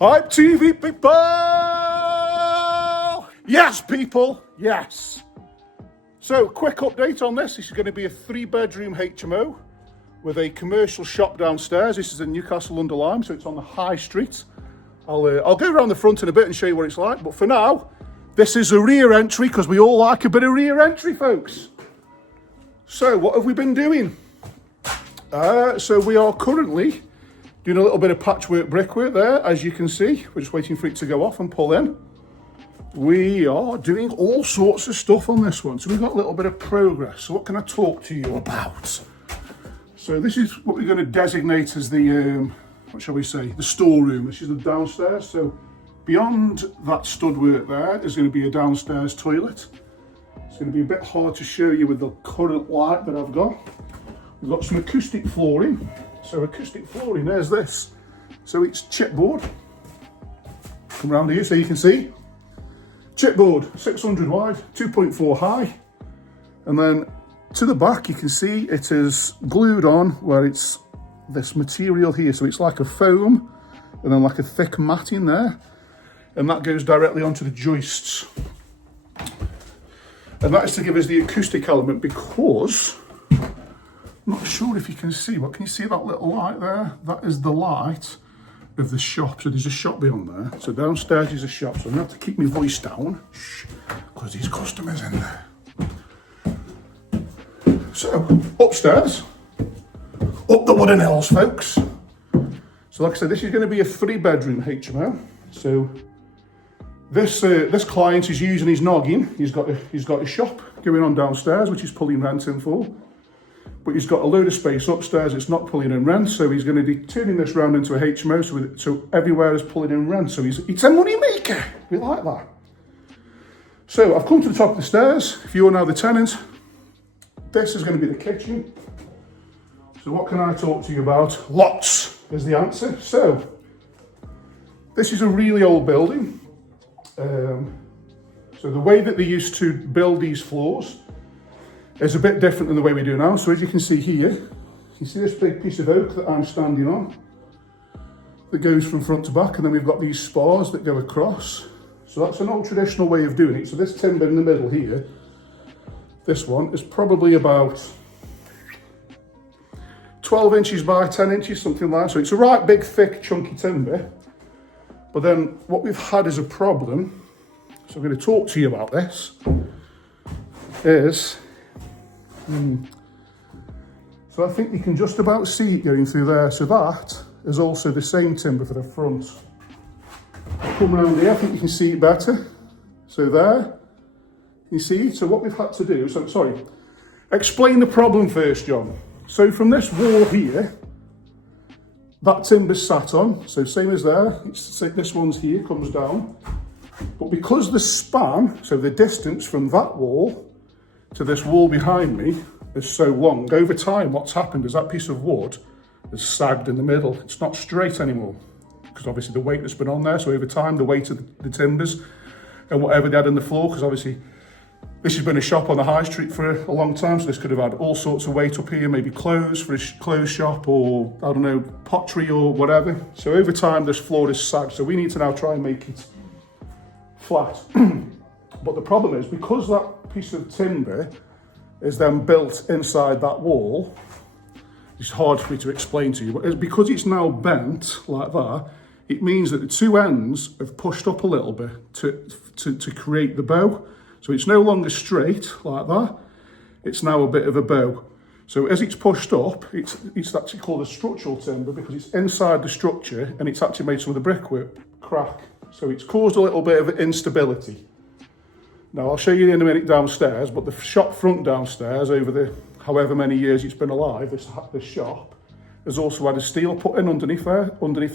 Hi, TV people! Yes, people, yes. So, quick update on this. This is going to be a 3-bedroom HMO with a commercial shop downstairs. This is in Newcastle-under-Lyme, so it's on the high street. I'll go around the front in a bit and show you what it's like, but for now, this is a rear entry because we all like a bit of rear entry, folks. So, what have we been doing? So we are currently doing a little bit of patchwork brickwork there, as you can see. We're just waiting for it to go off and pull in. We are doing all sorts of stuff on this one. So we've got a little bit of progress. So what can I talk to you about? So this is what we're going to designate as the, what shall we say, the storeroom. This is the downstairs. So beyond that stud work there, there's going to be a downstairs toilet. It's going to be a bit hard to show you with the current light that I've got. We've got some acoustic flooring. So acoustic flooring, there's this. So it's chipboard. Come around here so you can see. Chipboard, 600 wide, 2.4 high. And then to the back, you can see it is glued on where it's this material here. So it's like a foam and then like a thick matting there. And that goes directly onto the joists. And that is to give us the acoustic element because, I'm not sure if you can see, but can you see that little light there? That is the light of the shop. So there's a shop beyond there. So downstairs is a shop. So I'm gonna have to keep my voice down, because there's customers in there. So upstairs, up the wooden hills, folks. So like I said, this is gonna be a 3-bedroom HMO. So this client is using his noggin. He's got a shop going on downstairs, which he's pulling rent in for. But he's got a load of space upstairs, it's not pulling in rent, so he's going to be turning this round into a HMO, so everywhere is pulling in rent, so it's a money maker. We like that. So I've come to the top of the stairs. If you're now the tenant, this is going to be the kitchen. So what can I talk to you about? Lots is the answer. So this is a really old building. So the way that they used to build these floors is a bit different than the way we do now. So as you can see here, you see this big piece of oak that I'm standing on that goes from front to back, and then we've got these spars that go across. So that's an old traditional way of doing it. So this timber in the middle here, this one is probably about 12 inches by 10 inches, something like that. So it's a right big, thick, chunky timber. But then what we've had is a problem, so I'm going to talk to you about this, is so I think you can just about see it going through there. So that is also the same timber for the front. Come around here, I think you can see it better. So there, you see. So what we've had to do, so sorry, explain the problem first, John. So from this wall here, that timber's sat on, so same as there, this one's here, comes down. But because the span, so the distance from that wall to this wall behind me is so long, over time what's happened is that piece of wood is sagged in the middle. It's not straight anymore because obviously the weight that's been on there. So over time, the weight of the timbers and whatever they had in the floor, because obviously this has been a shop on the high street for a long time, so this could have had all sorts of weight up here, maybe clothes for a clothes shop, or I don't know, pottery or whatever. So over time this floor is sagged, so we need to now try and make it flat. But the problem is, because that piece of timber is then built inside that wall, it's hard for me to explain to you, but it's because it's now bent like that, it means that the two ends have pushed up a little bit to create the bow. So it's no longer straight like that, it's now a bit of a bow. So as it's pushed up, it's actually called a structural timber because it's inside the structure and it's actually made some of the brickwork crack. So it's caused a little bit of instability. Now I'll show you in a minute downstairs, but the shop front downstairs, over the however many years it's been alive, this shop has also had a steel put in underneath there, underneath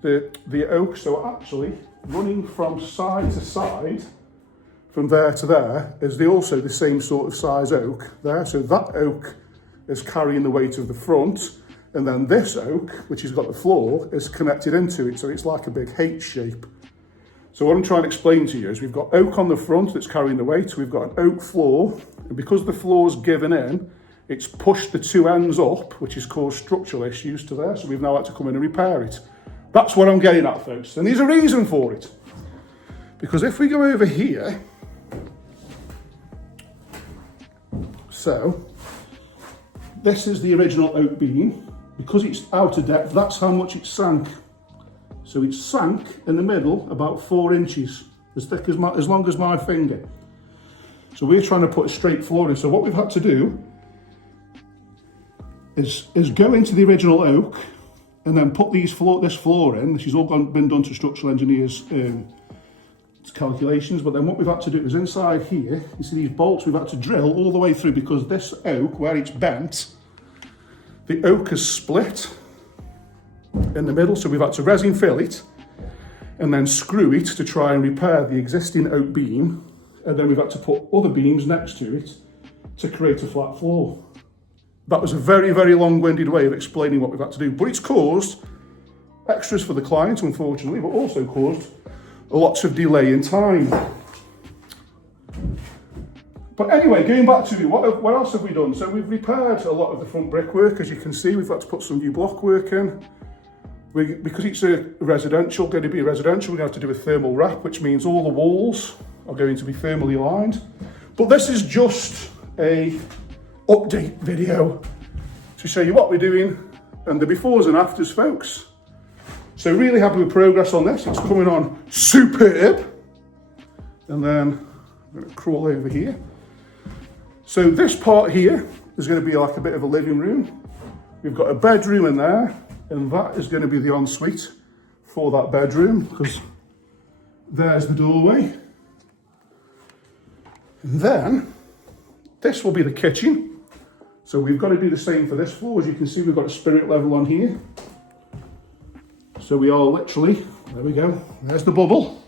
the oak. So actually running from side to side, from there to there, is also the same sort of size oak there. So that oak is carrying the weight of the front, and then this oak, which has got the floor, is connected into it. So it's like a big H shape. So what I'm trying to explain to you is we've got oak on the front that's carrying the weight, we've got an oak floor, and because the floor's given in, it's pushed the two ends up, which has caused structural issues to there, so we've now had to come in and repair it. That's what I'm getting at, folks. And there's a reason for it. Because if we go over here, so this is the original oak beam. Because it's out of depth, that's how much it sank. So it sank in the middle about 4 inches, as thick as as long as my finger. So we're trying to put a straight floor in. So what we've had to do is go into the original oak and then put this floor in. This has all been done to structural engineers' calculations. But then what we've had to do is inside here, you see these bolts we've had to drill all the way through, because this oak, where it's bent, the oak has split in the middle. So we've had to resin fill it and then screw it to try and repair the existing oak beam. And then we've had to put other beams next to it to create a flat floor. That was a very, very long-winded way of explaining what we've had to do. But it's caused extras for the client, unfortunately, but also caused lots of delay in time. But anyway, going back to what else have we done? So we've repaired a lot of the front brickwork. As you can see, we've had to put some new block work in. Because it's going to be a residential, we're going to have to do a thermal wrap, which means all the walls are going to be thermally lined. But this is just a update video to show you what we're doing and the befores and afters, folks. So really happy with progress on this. It's coming on superb. And then I'm going to crawl over here. So this part here is going to be like a bit of a living room. We've got a bedroom in there, and that is going to be the ensuite for that bedroom, because there's the doorway. And then this will be the kitchen. So we've got to do the same for this floor. As you can see, we've got a spirit level on here. So we are literally, there we go, there's the bubble.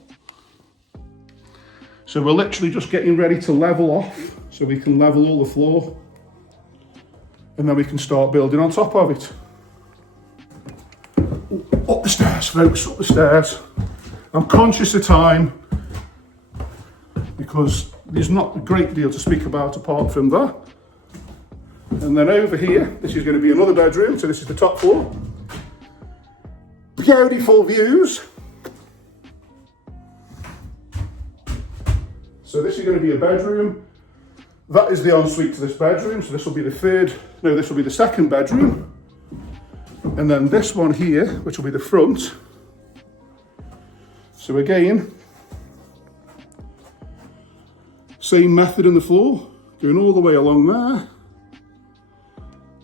So we're literally just getting ready to level off so we can level all the floor, and then we can start building on top of it. Up the stairs, folks, up the stairs. I'm conscious of time because there's not a great deal to speak about apart from that. And then over here, this is going to be another bedroom. So this is the top floor. Beautiful views. So this is going to be a bedroom. That is the ensuite to this bedroom. So this will be this will be the second bedroom. And then this one here, which will be the front. So again, same method in the floor, going all the way along there.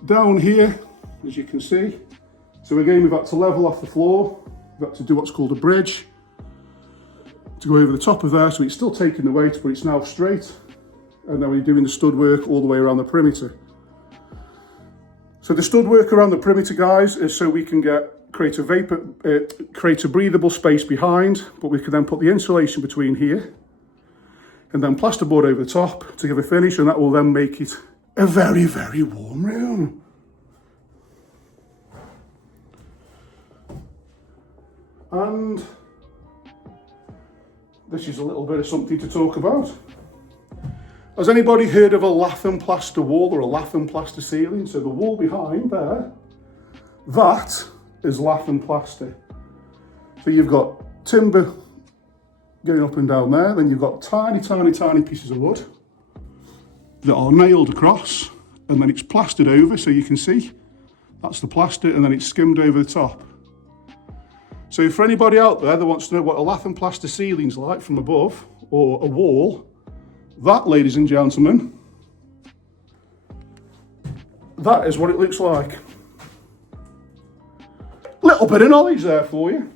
Down here, as you can see. So again, we've had to level off the floor. We've had to do what's called a bridge to go over the top of there. So it's still taking the weight, but it's now straight. And then we're doing the stud work all the way around the perimeter. So the stud work around the perimeter, guys, is so we can create a breathable space behind, but we can then put the insulation between here and then plasterboard over the top to give a finish, and that will then make it a very, very warm room. And this is a little bit of something to talk about. Has anybody heard of a lath and plaster wall or a lath and plaster ceiling? So the wall behind there, that is lath and plaster. So you've got timber going up and down there, then you've got tiny, tiny, tiny pieces of wood that are nailed across, and then it's plastered over, so you can see that's the plaster, and then it's skimmed over the top. So for anybody out there that wants to know what a lath and plaster ceiling's like from above, or a wall, that, ladies and gentlemen, that is what it looks like. Little bit of knowledge there for you,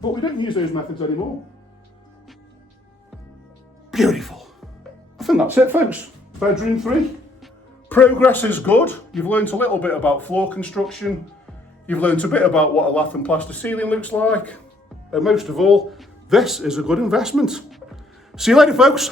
but we don't use those methods anymore. Beautiful. I think that's it, folks. Bedroom 3. Progress is good. You've learned a little bit about floor construction. You've learned a bit about what a lath and plaster ceiling looks like. And most of all, this is a good investment. See you later, folks.